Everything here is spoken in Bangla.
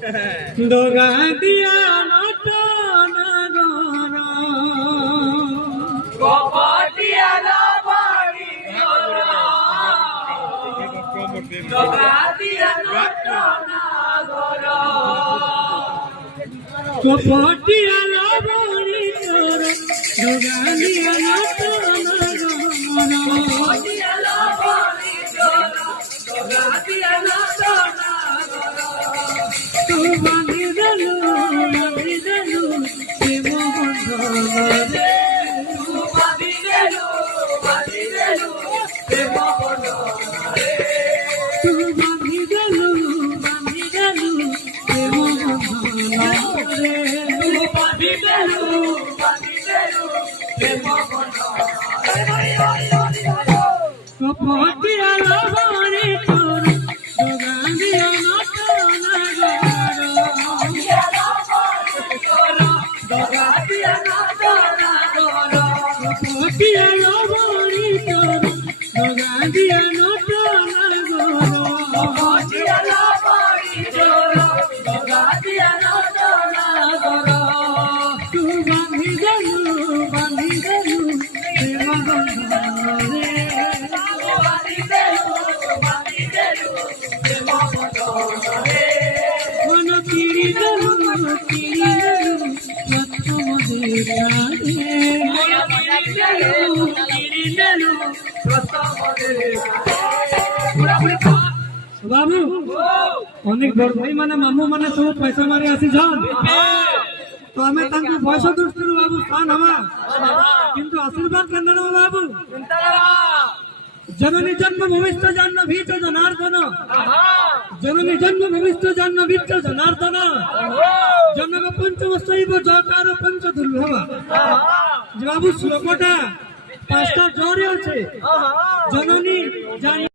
ডগা দিয়া নটন গর কপটিয়া বাড়ি ডগা দিয়া নটন গর কপটিয়া বাড়ি তোর ডগা দিয়া নটন গর বাঁধি দেলু প্রেম বন্ধনে বাঁধি দেলু প্রেম বন্ধনে কপটিয়া বাড়ি তোর ডগা দিয়া নটন কপটিয়া বাড়ি তোর ডগা দিয়া নটন বাঁধি দেলু প্রেম বন্ধনে মন কিরি দেলু বাবু অনেক বড় ভাই মানে মামু মানে সব পয়সা মারি আসিছন তো আমি তাকে পয়সা দোষରୁ বাবু স্থান হবা কিন্তু আশীর্বাদ কেন নেব বাবু জননী জন্ম ভবিষ্য জন্ম ভীত জনার্দন জননী জন্ম ভবিষ্য জন্ম ভীত জনার্দন জনক পঞ্চম শৈব জকার পঞ্চ দুর্লভ বাবু শ্লোকটা পাঁচটা জোরে আছে জননী